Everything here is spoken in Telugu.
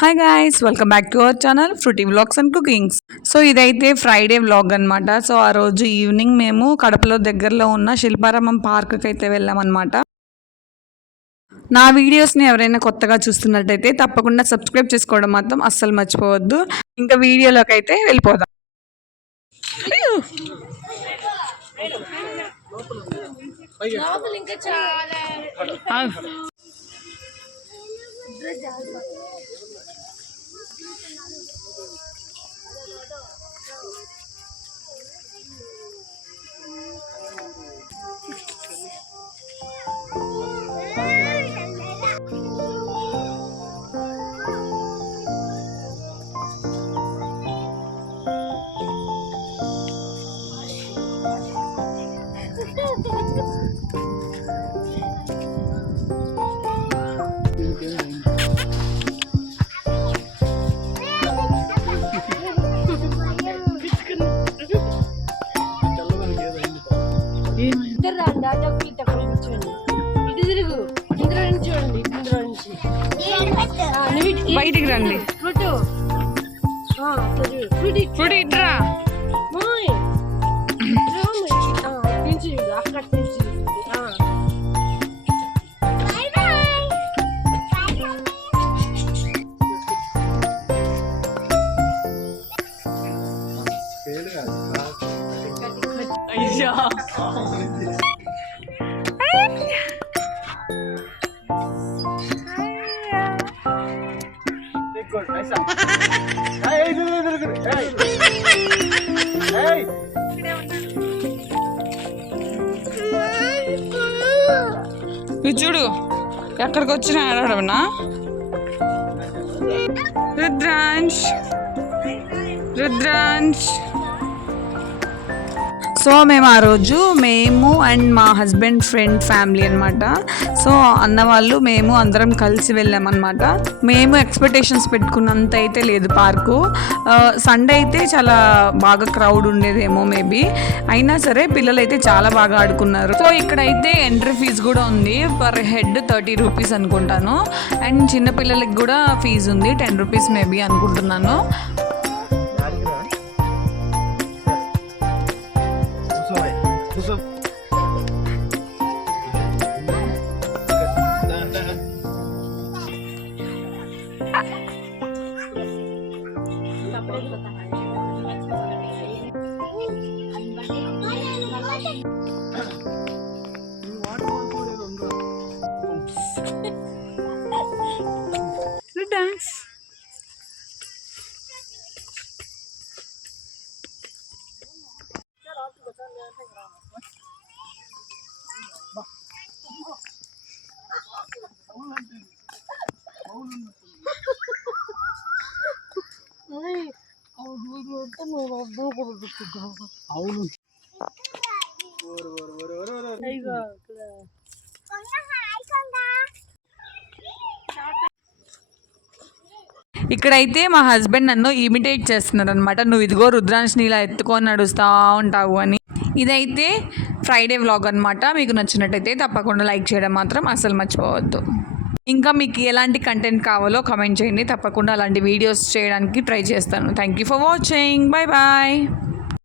Hi guys welcome back to our channel fruity vlogs and cookings so ఇదైతే ఫ్రైడే వ్లాగ్ అన్నమాట. సో ఆ రోజు ఈవినింగ్ మేము కడపలో దగ్గరలో ఉన్న శిల్పారామం పార్క్కి అయితే వెళ్ళామన్నమాట. నా వీడియోస్ని ఎవరైనా కొత్తగా చూస్తున్నట్టయితే తప్పకుండా సబ్స్క్రైబ్ చేసుకోవడం మాత్రం అస్సలు మర్చిపోవద్దు. ఇంకా వీడియోలోకి అయితే వెళ్ళిపోదాం. అయ్యో! ఆ, ఇద్దరు రండి అటు ఒకరు ఇటు తిరుగు ఇందులో నుంచి చూడండి ఇందులో నుంచి. బయటికి రండి. ఫ్రూట్. ఫ్రూట్ ఇటు. ఫ్రూటీ ఇట్రా. మోయ్. అయ్యా ఇది చూడు ఎక్కడికి వచ్చిన ఆడవనా రుద్రాంశ్ రుద్రాంశ్. సో మేము ఆ రోజు మేము అండ్ మా హస్బెండ్ ఫ్రెండ్ ఫ్యామిలీ అనమాట సో అన్న వాళ్ళు మేము అందరం కలిసి వెళ్ళామన్నమాట మేము ఎక్స్పెక్టేషన్స్ పెట్టుకున్నంత అయితే లేదు పార్కు. సండే అయితే చాలా బాగా క్రౌడ్ ఉండేదేమో మేబీ. అయినా సరే పిల్లలు అయితే చాలా బాగా ఆడుకున్నారు. సో ఇక్కడైతే ఎంట్రీ ఫీజు కూడా ఉంది. పర్ హెడ్ థర్టీ రూపీస్ అనుకుంటాను. అండ్ చిన్నపిల్లలకి కూడా ఫీజు ఉంది. టెన్ రూపీస్ మేబీ అనుకుంటున్నాను. Lu dance. అవును. ఇక్కడైతే మా హస్బెండ్ నన్ను ఇమిటేట్ చేస్తున్నారు అనమాట నువ్వు ఇదిగో రుద్రాంశని ఇలా ఎత్తుకొని నడుస్తూ ఉంటావు అని. ఇదైతే ఫ్రైడే వ్లాగ్ అనమాట మీకు నచ్చినట్టయితే తప్పకుండా లైక్ చేయడం మాత్రం అసలు మర్చిపోవద్దు. ఇంకా మీకు ఎలాంటి కంటెంట్ కావాలో కమెంట్ చేయండి. తప్పకుండా అలాంటి వీడియోస్ చేయడానికి ట్రై చేస్తాను. Thank you for watching bye bye